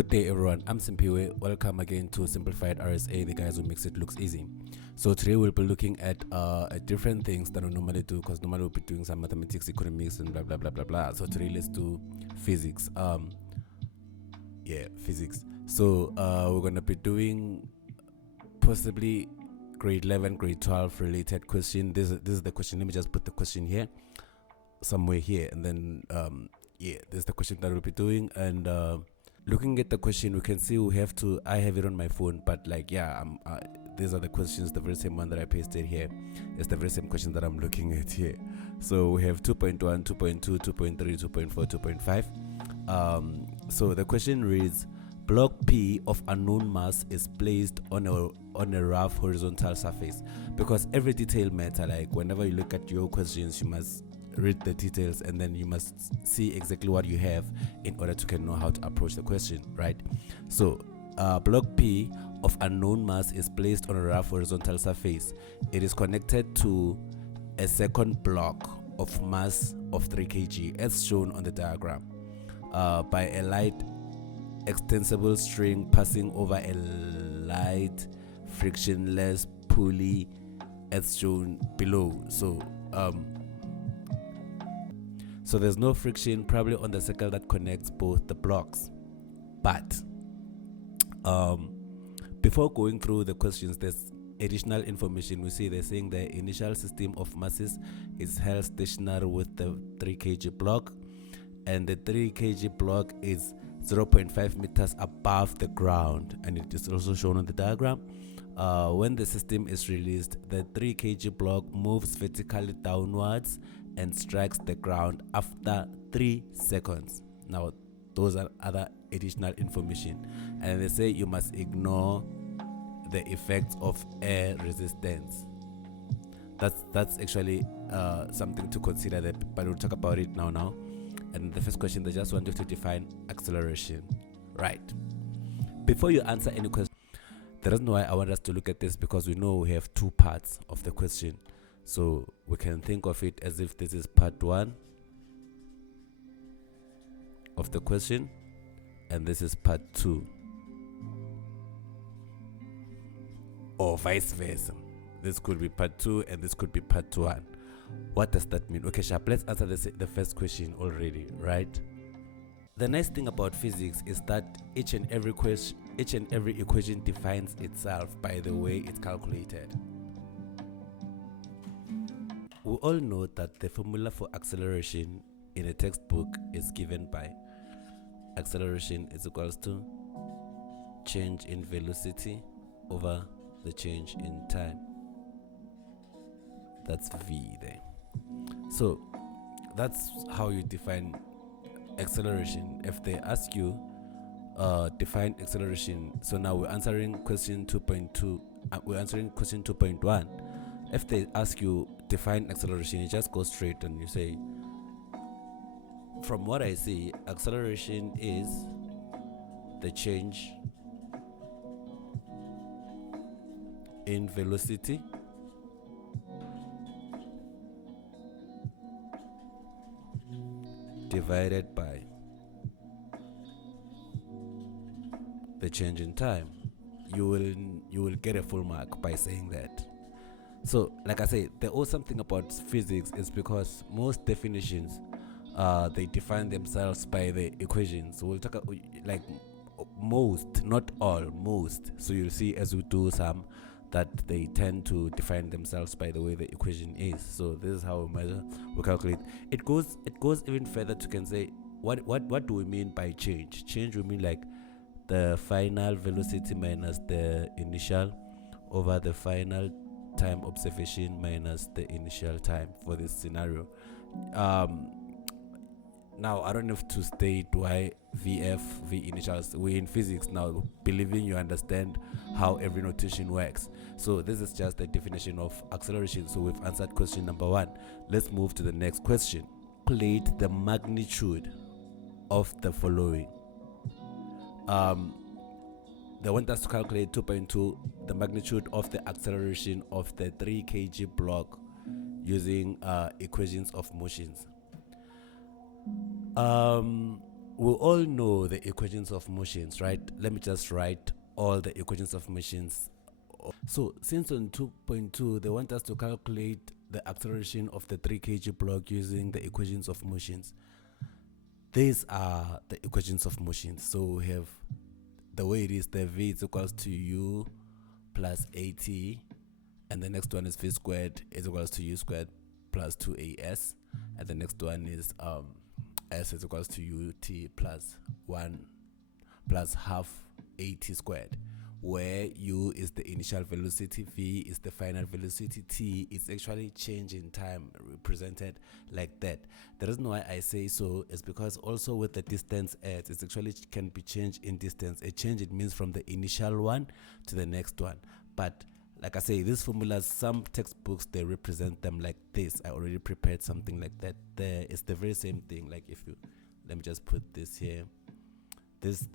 Good day, everyone. I'm Simpiwe. Welcome again to Simplified RSA, the guys who makes it looks easy. So today we'll be looking at different things that we normally do, because normally we'll be doing some mathematics, economics, and blah blah blah blah blah. So today let's do physics. Physics. So we're gonna be doing possibly grade 11, grade 12 related question. This is the question. Let me just put the question here, somewhere here, and then this is the question that we'll be doing. And looking at the question, we can see I have it on my phone, but these are the questions, the very same one that I pasted here. It's the very same question that I'm looking at here. So we have 2.1, 2.2, 2.3, 2.4, 2.5. So the question reads, block P of unknown mass is placed on a rough horizontal surface. Because every detail matter, like whenever you look at your questions, you must read the details and then you must see exactly what you have in order to know how to approach the question, right? So block P of unknown mass is placed on a rough horizontal surface. It is connected to a second block of mass of 3 kg as shown on the diagram by a light extensible string passing over a light frictionless pulley as shown below. So there's no friction probably on the circle that connects both the blocks. But before going through the questions, there's additional information. We see they're saying the initial system of masses is held stationary with the 3 kg block, and the 3 kg block is 0.5 meters above the ground, and it is also shown on the diagram. When the system is released, the 3 kg block moves vertically downwards and strikes the ground after 3 seconds. Now, those are other additional information, and they say you must ignore the effects of air resistance. That's actually something to consider, but we'll talk about it now. And the first question, they just want you to define acceleration, right? Before you answer any question, the reason why I want us to look at this, because we know we have two parts of the question. So we can think of it as if this is part 1 of the question, and this is part 2, or vice versa. This could be part 2 and this could be part 1. What does that mean? Okay, Sharp, let's answer the first question already, right? The nice thing about physics is that each and every equation defines itself by the way it's calculated. We all know that the formula for acceleration in a textbook is given by acceleration is equals to change in velocity over the change in time. That's V there. So that's how you define acceleration. If they ask you define acceleration, so now we're answering question 2.2, we're answering question 2.1. If they ask you define acceleration, you just go straight and you say, from what I see, acceleration is the change in velocity divided by the change in time. You will get a full mark by saying that. So like I say, the awesome thing about physics is because most definitions they define themselves by the equations. So we'll talk like most, not all, most. So you'll see as we do some that they tend to define themselves by the way the equation is. So this is how we measure, we calculate. It goes even further to can say what do we mean by change? Change we mean like the final velocity minus the initial over the final time observation minus the initial time for this scenario. Now I don't have to state why VF, V initials. We in physics now, believing you understand how every notation works. So this is just the definition of acceleration. So we've answered question number 1. Let's move to the next question. Calculate the magnitude of the following. They want us to calculate 2.2, the magnitude of the acceleration of the 3 kg block using equations of motions. we all know the equations of motions, right? Let me just write all the equations of motions. So since on 2.2 they want us to calculate the acceleration of the 3 kg block using the equations of motions. These are the equations of motions. So we have the way it is, the v is equals to u plus at, and the next one is v squared is equals to u squared plus 2as, and the next one is s is equals to ut plus 1 plus half at squared, where u is the initial velocity, v is the final velocity, t is actually change in time, represented like that. The reason why I say so is because also with the distance s, it actually can be changed in distance. A change, it means from the initial one to the next one. But like I say, these formulas, some textbooks, they represent them like this. I already prepared something like that. There is the very same thing. Like if you, let me just put this here. These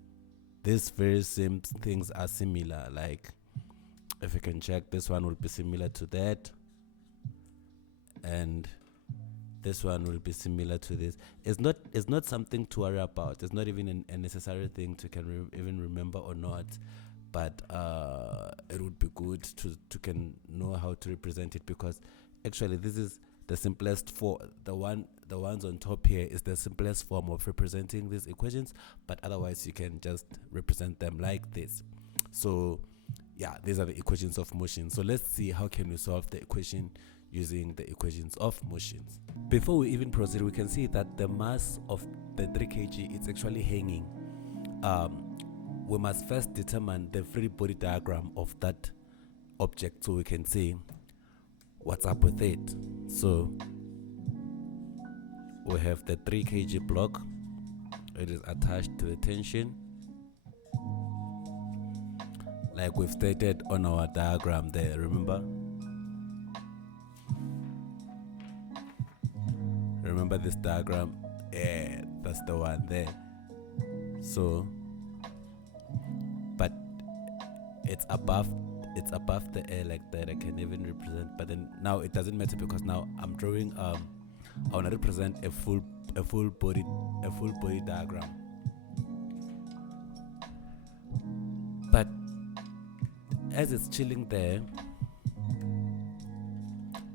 very same things are similar. Like if you can check, this one will be similar to that, and this one will be similar to this. It's not something to worry about. It's not even a necessary thing to can even remember or not. But it would be good to can know how to represent it, because actually this is the simplest for the ones on top here is the simplest form of representing these equations, but otherwise you can just represent them like this. So yeah, these are the equations of motion. So let's see how can we solve the equation using the equations of motions. Before we even proceed, we can see that the mass of the 3 kg is actually hanging. We must first determine the free body diagram of that object so we can see what's up with it. So we have the 3 kg block. It is attached to the tension, like we've stated on our diagram there, remember? Remember this diagram? Yeah, that's the one there. So but it's above the air like that. I can even represent, but then now it doesn't matter because now I'm drawing I want to represent a full body diagram. But as it's chilling there,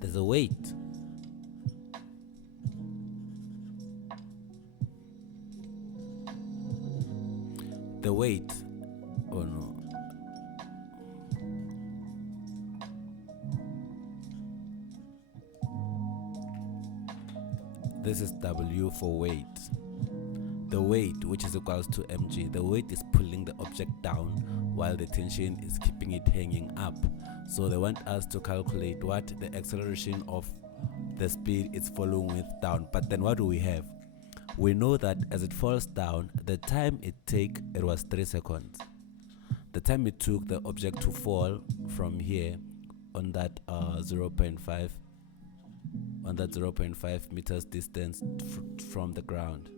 there's a weight. The weight, oh no, this is W for weight. The weight, which is equals to mg, the weight is pulling the object down while the tension is keeping it hanging up. So they want us to calculate what the acceleration of the speed it's following with down. But then what do we have? We know that as it falls down, the time it was 3 seconds. The time it took the object to fall from here on that 0.5 meters distance from the ground.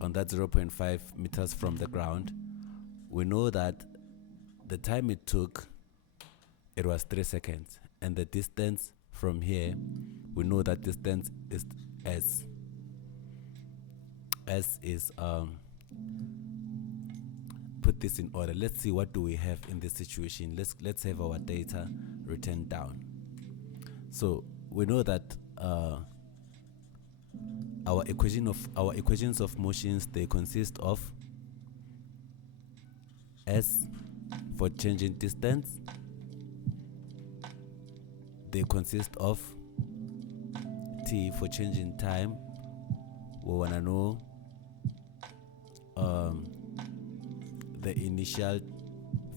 On that 0.5 meters from the ground, we know that the time it took, it was 3 seconds, and the distance from here, we know that distance is s. S is put this in order. Let's see what do we have in this situation. Let's have our data written down. So we know that our equations of motions, they consist of s for change in distance. They consist of t for change in time. We want to know the initial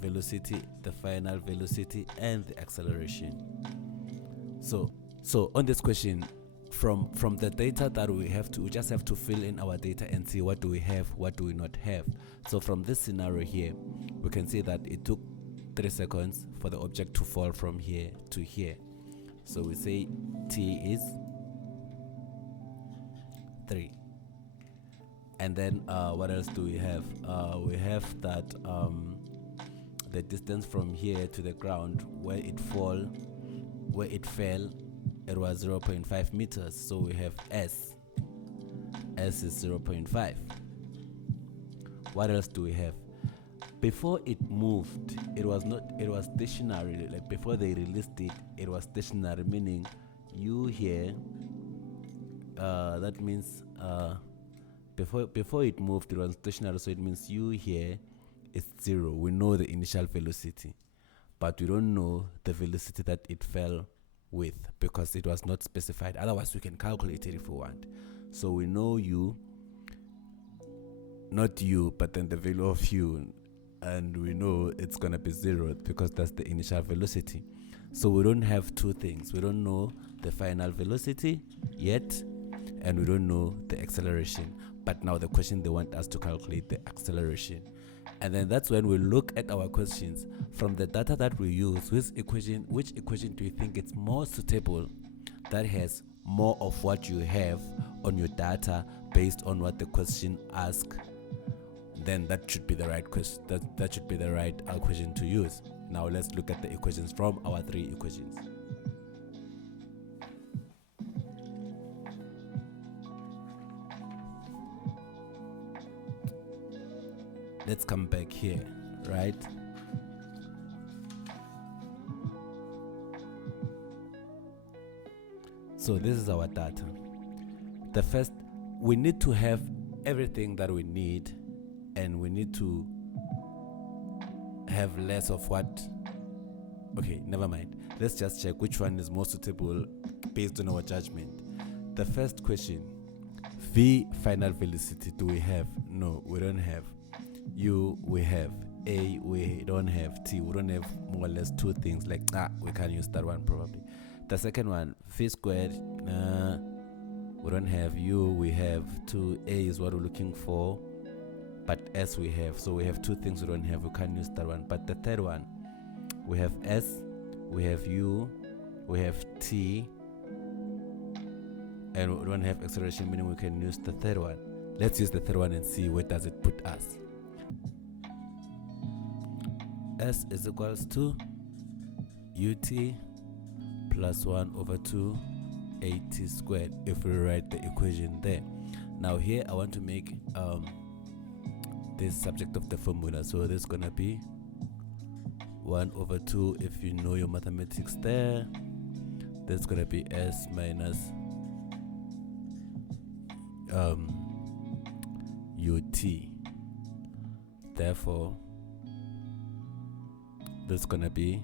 velocity, the final velocity, and the acceleration. So on this question, from the data that we just have to fill in our data and see what do we have, what do we not have. So from this scenario here, we can see that it took 3 seconds for the object to fall from here to here. So we say t is 3. And then what else do we have? We have that the distance from here to the ground where it fell, it was 0.5 meters. So we have s. S is 0.5. What else do we have? Before it moved, it was stationary. Like before they released it, it was stationary, meaning you here, that means before it moved, it was stationary, so it means you here is 0. We know the initial velocity, but we don't know the velocity that it fell with because it was not specified. Otherwise, we can calculate it if we want. So we know u, not u, but then the value of u, and we know it's gonna be 0 because that's the initial velocity. So we don't have two things. We don't know the final velocity yet, and we don't know the acceleration. But now the question, they want us to calculate the acceleration. And then that's when we look at our questions. From the data that we use, which equation do you think is more suitable, that has more of what you have on your data based on what the question asks? Then that should be the right question. That should be the right equation to use. Now let's look at the equations from our 3 equations. Let's come back here, right? So this is our data. The first, we need to have everything that we need, and we need to have less of what. Okay, never mind. Let's just check which one is more suitable based on our judgment. The first question, V final velocity, do we have? No, we don't have. U, we have. A, we don't have. T, we don't have. More or less 2 things, like we can't use that one probably. The second one, V squared, we don't have. U, we have. 2, A is what we're looking for, but S we have. So we have 2 things we don't have. We can't use that one. But the third one, we have S, we have U, we have T, and we don't have acceleration, meaning we can use the third one. Let's use the third one and see where does it put us. S is equals to ut plus 1 over 2 at squared, if we write the equation there. Now here I want to make this subject of the formula. So this is going to be 1 over 2, if you know your mathematics there. That's going to be S minus ut. Therefore, that's gonna be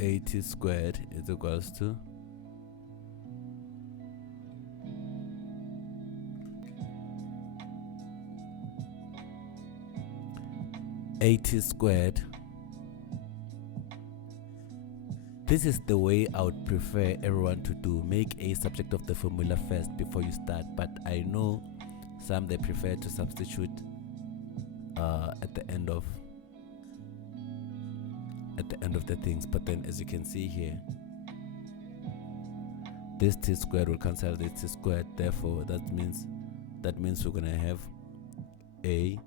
at squared is equals to at squared. This is the way I would prefer everyone to do. Make a subject of the formula first before you start, but I know some they prefer to substitute at the end of the things. But then, as you can see here, this t squared will cancel this t squared. Therefore, that means we're gonna have a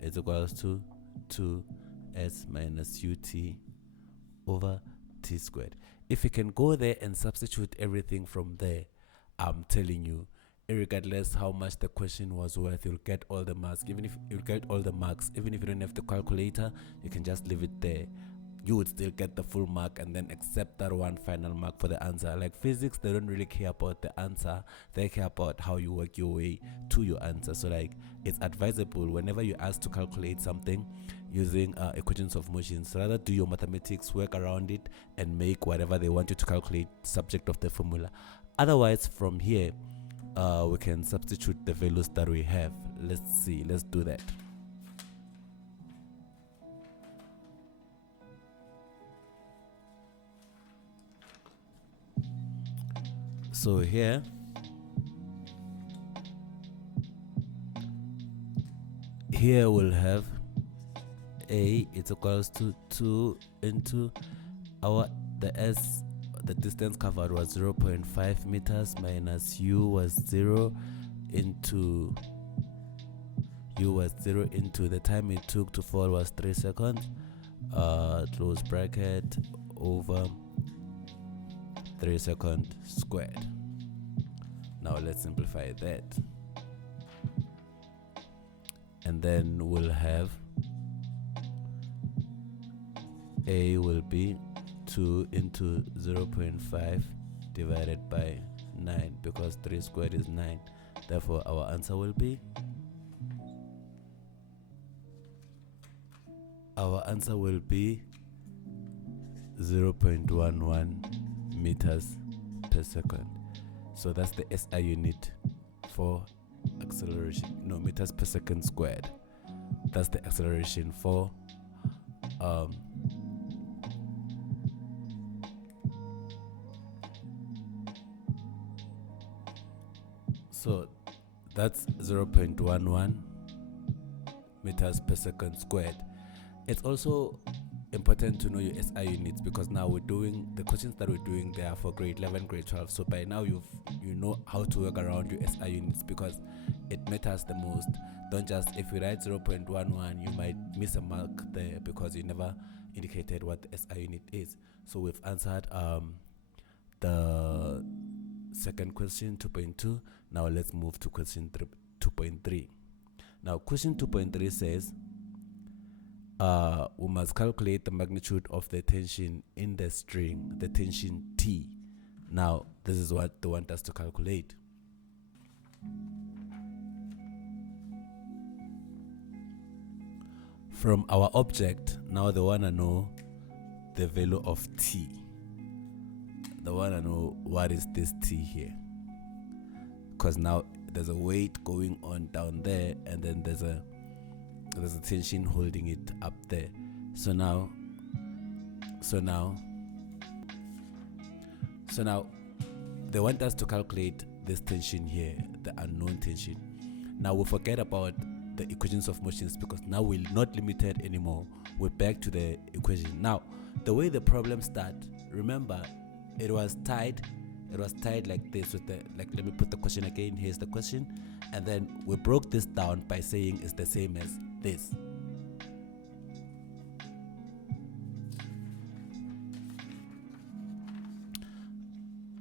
is equals to 2s minus ut over t squared. If you can go there and substitute everything from there, I'm telling you, regardless how much the question was worth, you'll get all the marks. Even if you don't have the calculator, you can just leave it there. You would still get the full mark and then accept that one final mark for the answer. Like physics, they don't really care about the answer. They care about how you work your way to your answer. So like, it's advisable whenever you're asked to calculate something using equations of motions, rather do your mathematics, work around it, and make whatever they want you to calculate subject of the formula. Otherwise, from here, we can substitute the values that we have. Let's do that. So here, we'll have a is equals to 2 into the distance covered was 0.5 meters minus u was 0 into the time it took to fall was 3 seconds, close bracket, over 3 second squared. Now let's simplify that. And then we'll have A will be 2 into 0.5 divided by 9, because 3 squared is 9. Therefore, our answer will be 0.11 meters per second. So that's the SI unit for acceleration. No, meters per second squared. That's the acceleration for so that's 0.11 meters per second squared. It's also important to know your SI units, because now we're doing the questions that we're doing there for grade 11, grade 12. So by now you know how to work around your SI units, because it matters the most. Don't just, if you write 0.11, you might miss a mark there because you never indicated what the SI unit is. So we've answered the second question, 2.2. Now let's move to question 2.3. Now question 2.3 says we must calculate the magnitude of the tension in the string, the tension T. Now this is what they want us to calculate. From our object, now they want to know the value of T. They want to know what is this T here, because now there's a weight going on down there, and then there's a tension holding it up there. So now they want us to calculate this tension here, the unknown tension. Now we forget about the equations of motions, because now we're not limited anymore. We're back to the equation. Now the way the problem starts, remember, it was tied like this with the, like, let me put the question again. Here's the question, and then we broke this down by saying it's the same as this.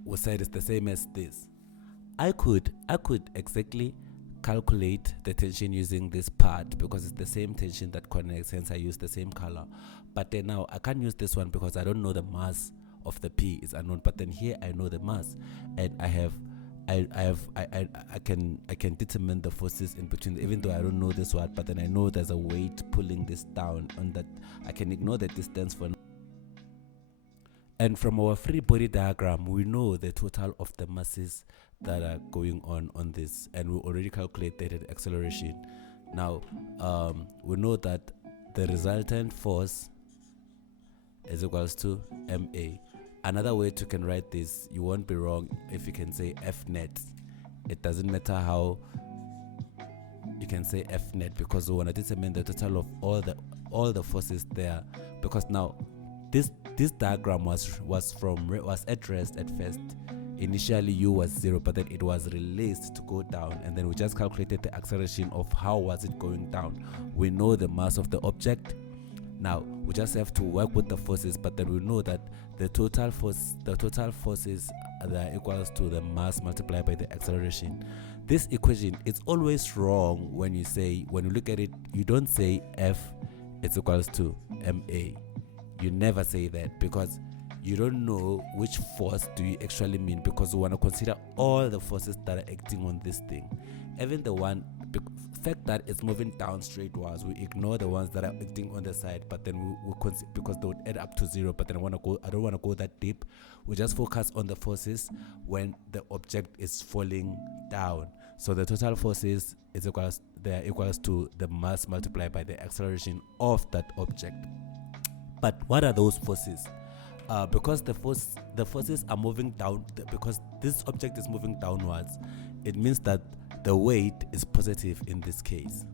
We said it's the same as this. I could exactly calculate the tension using this part, because it's the same tension that connects, hence I use the same color. But then now I can't use this one because I don't know the mass of the P, is unknown. But then here I know the mass, and I can determine the forces in between, even though I don't know this one. But then I know there's a weight pulling this down on that. I can ignore the distance for now. And from our free body diagram, we know the total of the masses that are going on this, and we already calculated the acceleration. Now we know that the resultant force is equals to ma. Another way to can write this, you won't be wrong if you can say F net. It doesn't matter how you can say F net, because we want to determine the total of all the forces there. Because now this diagram was at rest at first. Initially U was 0, but then it was released to go down, and then we just calculated the acceleration of how was it going down. We know the mass of the object. Now we just have to work with the forces, but then we know that the total forces are equals to the mass multiplied by the acceleration. This equation, it's always wrong when you look at it, you don't say F is equals to ma. You never say that, because you don't know which force do you actually mean, because we want to consider all the forces that are acting on this thing. Even the fact that it's moving down straightwise, we ignore the ones that are acting on the side, but then we consider, because they would add up to 0. But then I don't want to go that deep. We just focus on the forces when the object is falling down. So the total forces is equals to the mass multiplied by the acceleration of that object. But what are those forces? Because the forces are moving down, because this object is moving downwards, it means that the weight is positive in this case,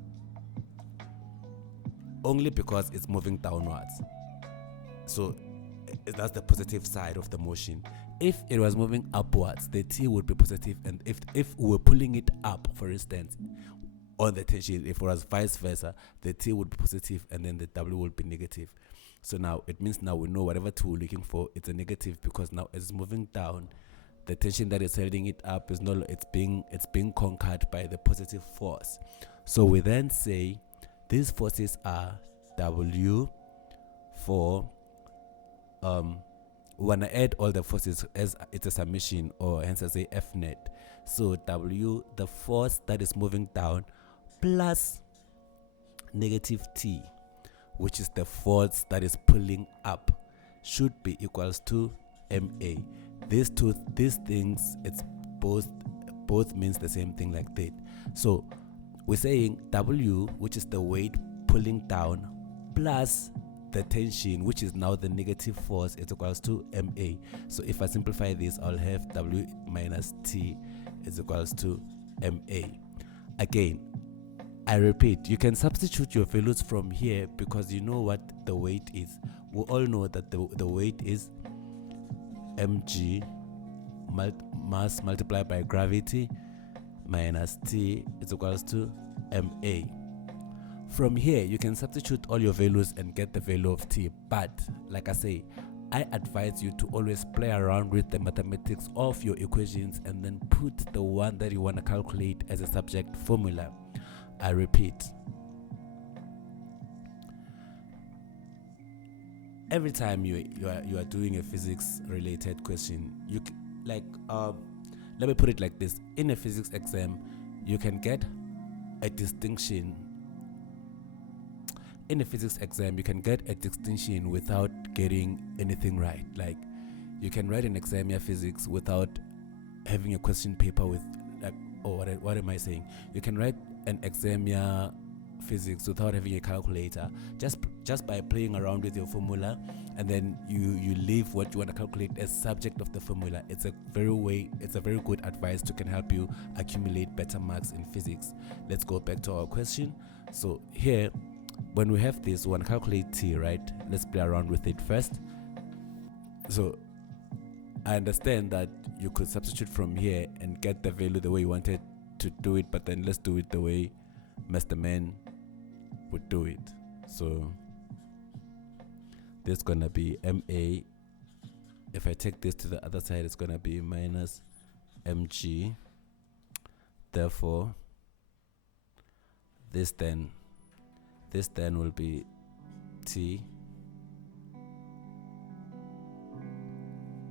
only because it's moving downwards. So that's the positive side of the motion. If it was moving upwards, the T would be positive, and if we were pulling it up, for instance, on the tension, if it was vice versa, the T would be positive and then the W would be negative. So now it means now we know whatever tool we're looking for, it's a negative, because now it's moving down. The tension that is holding it up is no, it's being conquered by the positive force. So we then say these forces are W for we want to add all the forces as it's a summation, or hence I say F net. So W, the force that is moving down, plus negative T, which is the force that is pulling up, should be equals to MA. These things, it's both means the same thing like that. So we're saying W, which is the weight pulling down, plus the tension, which is now the negative force, is equals to MA. So if I simplify this, I'll have W minus T is equals to MA. Again, I repeat, you can substitute your values from here, because you know what the weight is. We all know that the weight is mg mass multiplied by gravity minus T is equals to MA. From here, you can substitute all your values and get the value of T. But like I say, I advise you to always play around with the mathematics of your equations and then put the one that you want to calculate as a subject formula. I repeat, every time you are doing a physics related question, you let me put it like this: in a physics exam, you can get a distinction. In a physics exam, you can get a distinction without getting anything right. Like, you can write an exam year physics without having a question paper with, like, what am I saying? You can write an exam year physics without having a calculator, just by playing around with your formula, and then you leave what you want to calculate as subject of the formula. It's a very good advice to can help you accumulate better marks in physics. Let's go back to our question. So here, when we have this, we want to calculate T, right? Let's play around with it first. So I understand that you could substitute from here and get the value the way you wanted to do it, but then let's do it the way Mr. Man would do it. So this is gonna be MA. If I take this to the other side, it's gonna be minus MG. Therefore, this then will be T.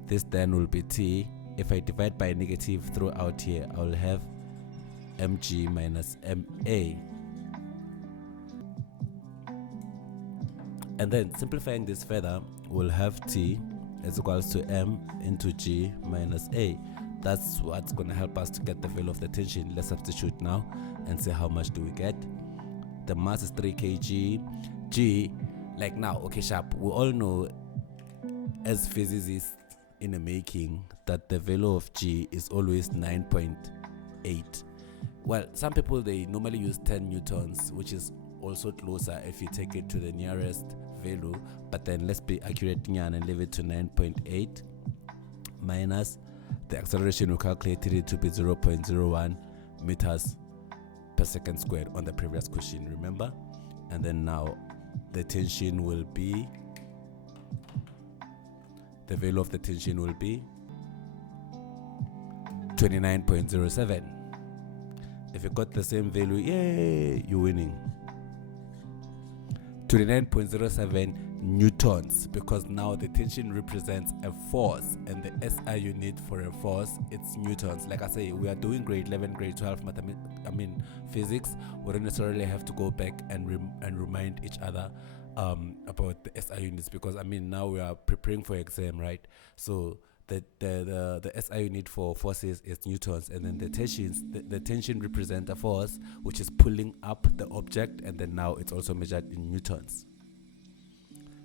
This then will be T. If I divide by negative throughout here, I will have mg minus ma. And then simplifying this further, we'll have T is equals to m into g minus a. That's what's going to help us to get the value of the tension. Let's substitute now and see how much do we get. The mass is 3 kg. G, like now, okay, sharp. We all know as physicists in the making that the value of G is always 9.8. Well, some people, they normally use 10 newtons, which is also closer if you take it to the nearest value. But then let's be accurate and leave it to 9.8 minus the acceleration. We calculated it to be 0.01 meters per second squared on the previous question, remember? And then now the tension will be, the value of the tension will be 29.07. If you got the same value, yay, you're winning. 29.07 newtons, because now the tension represents a force, and the SI unit for a force, it's newtons. Like I say, we are doing grade 11, grade 12 physics. We don't necessarily have to go back and remind each other about the SI units, because now we are preparing for exam, right? So the SI unit for forces is newtons, and then the tension represents a force which is pulling up the object, and then now it's also measured in newtons.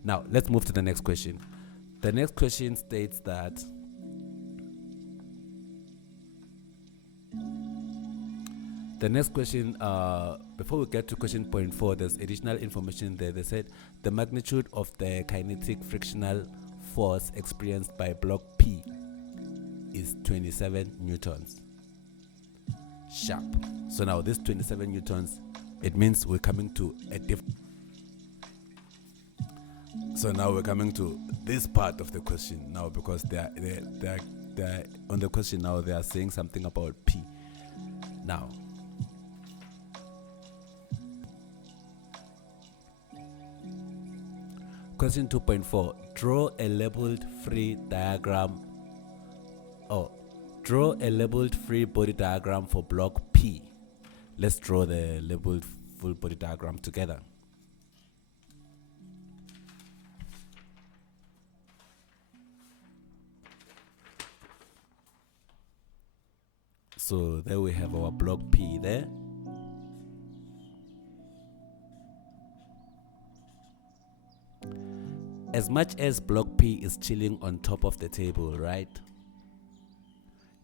Now let's move to the next question. The next question states that before we get to question point 4, there's additional information there. They said the magnitude of the kinetic frictional force experienced by block P is 27 newtons. Sharp. So now this 27 newtons, it means we're coming to a different. So now we're coming to this part of the question now, because they're on the question now. They are saying something about P. Now, question 2.4: draw a labeled free diagram. Draw a labeled free body diagram for block P. Let's draw the labeled full body diagram together. So there we have our block P there. As much as block P is chilling on top of the table, right?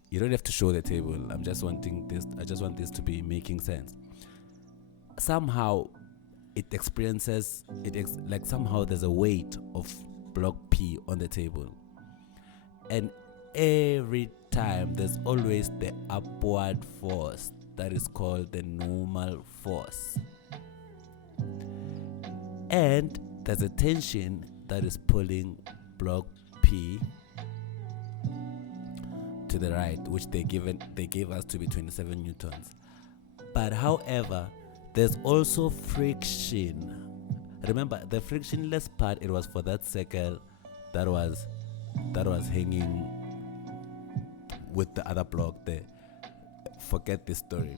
You don't have to show the table. I just want this to be making sense. Somehow it experiences like somehow there's a weight of block P on the table. And every time there's always the upward force that is called the normal force. And there's a tension that is pulling block P to the right, which they gave us to be 27 newtons. But however, there's also friction. Remember, the frictionless part, it was for that circle that was hanging with the other block there. Forget this story.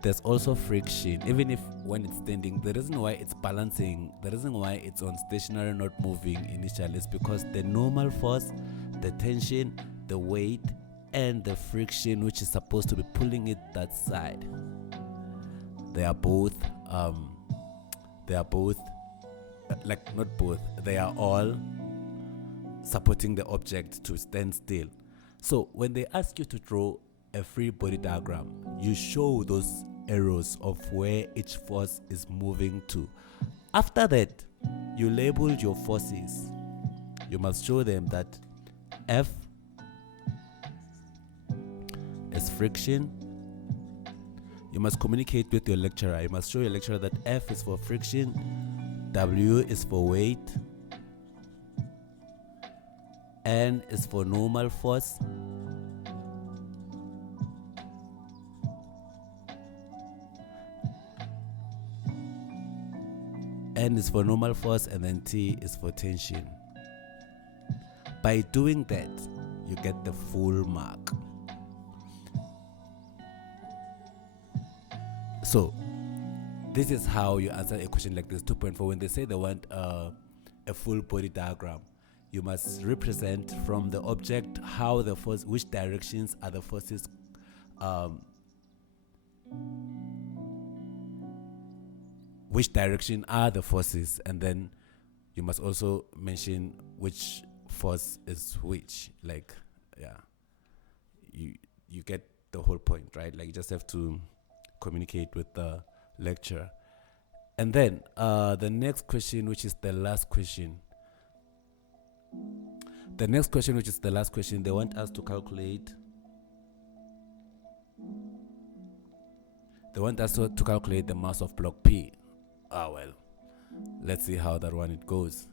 There's also friction, even if when it's standing. The reason why it's balancing, the reason why it's on stationary, not moving initially, is because the normal force, the tension, the weight, and the friction, which is supposed to be pulling it that side, they are both like, not both, they are all supporting the object to stand still. So when they ask you to draw a free body diagram, you show those arrows of where each force is moving to. After that, you labeled your forces. You must show them that F is friction. You must communicate with your lecturer. You must show your lecturer that F is for friction, W is for weight, N is for normal force, N is for normal force, and then T is for tension. By doing that, you get the full mark. So this is how you answer a question like this. 2.4, when they say they want a full body diagram, you must represent from the object how the force, which directions are the forces, which direction are the forces, and then you must also mention which force is which. Like, yeah, you get the whole point, right? Like, you just have to communicate with the lecturer. And then the next question, which is the last question, they want us to calculate the mass of block P. Well, let's see how that one it goes.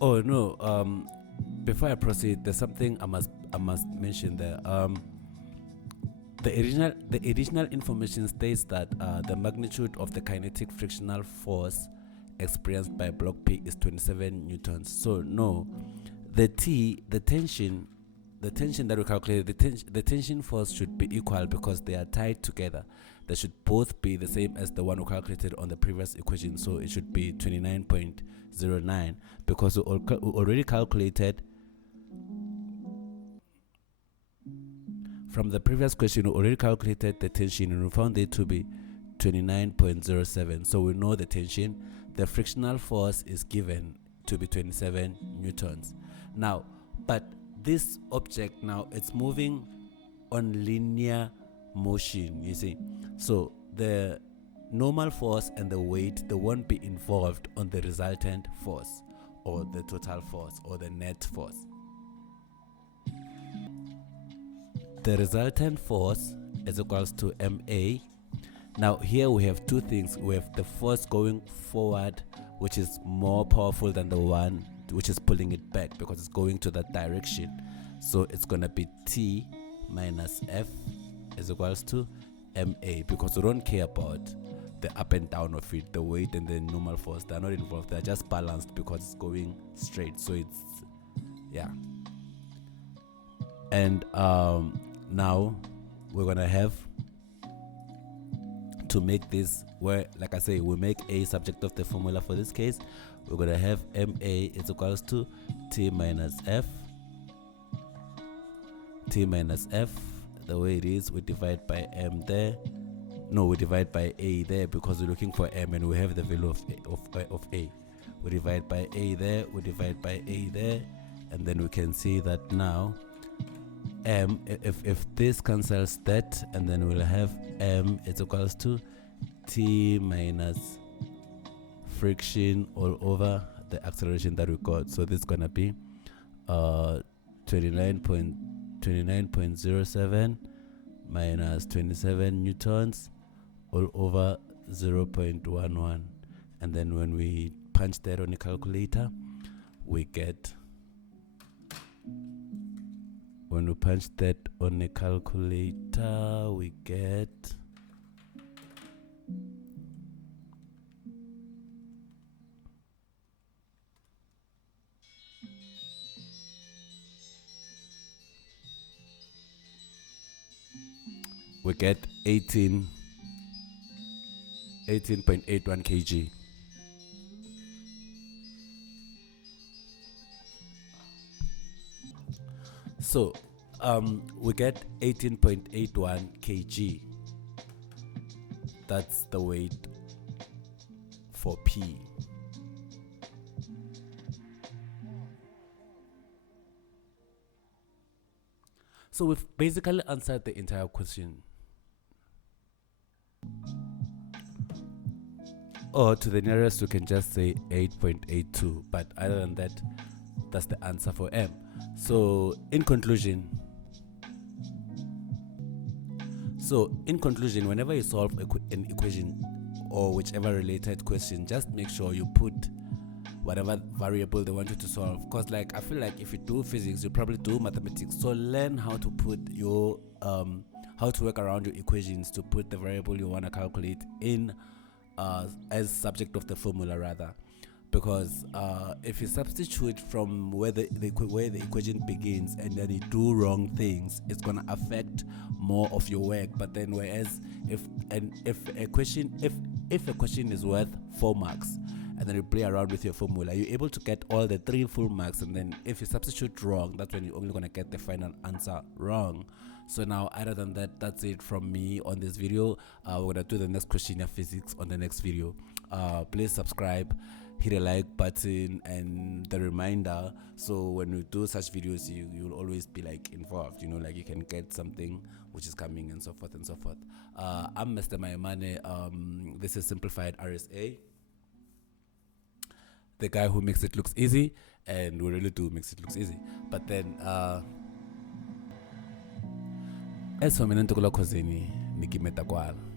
Oh no, before I proceed, there's something I must mention there. The original information states that the magnitude of the kinetic frictional force experienced by block P is 27 newtons. So no, the tension that we calculated, the tension force should be equal because they are tied together. They should both be the same as the one we calculated on the previous equation. So it should be 29.09 because we already calculated from the previous question. We already calculated the tension and we found it to be 29.07. So we know the tension. The frictional force is given to be 27 newtons. Now, but this object now, it's moving on linear motion, you see. So the normal force and the weight, they won't be involved on the resultant force or the total force or the net force. The resultant force is equals to MA Now here we have two things. We have the force going forward, which is more powerful than the one which is pulling it back, because it's going to that direction. So it's gonna be T minus F is equals to MA, because we don't care about the up and down of it, the weight and the normal force. They're not involved. They're just balanced because it's going straight. So it's, yeah. And now we're gonna have to make this where, like I say, we make A subject of the formula. For this case, we're gonna have MA is equals to T minus F. T minus F, the way it is, we divide by M there. No, we divide by A there, because we're looking for M and we have the value of A. We divide by A there, we divide by A there, and then we can see that now M, if this cancels that, and then we'll have M is equals to T minus friction all over the acceleration that we got. So this is gonna be 29.07 minus 27 newtons all over 0.11, and then when we punch that on a calculator, we get, when we punch that on a calculator, we get we get 18.81 kg. So we get 18.81 kg. That's the weight for P. So we've basically answered the entire question. Or to the nearest, we can just say 8.82. But other than that, that's the answer for M. So in conclusion, whenever you solve an equation or whichever related question, just make sure you put whatever variable they want you to solve. Because like, I feel like if you do physics, you probably do mathematics. So learn how to put your how to work around your equations to put the variable you want to calculate in as subject of the formula rather. Because if you substitute from where the equation begins and then you do wrong things, it's gonna affect more of your work. But then whereas if a question is worth 4 marks, and then you play around with your formula, you're able to get all the 3 full marks. And then if you substitute wrong, that's when you're only gonna get the final answer wrong. So now, other than that, that's it from me on this video. We're gonna do the next question of physics on the next video. Please subscribe, hit a like button and the reminder, so when we do such videos, you'll always be like involved, like you can get something which is coming and so forth and so forth. I'm Mr. Maimane. This is Simplified RSA, the guy who makes it looks easy, and we really do makes it looks easy. But then as for mina ntokola khosini nikimeta kwala.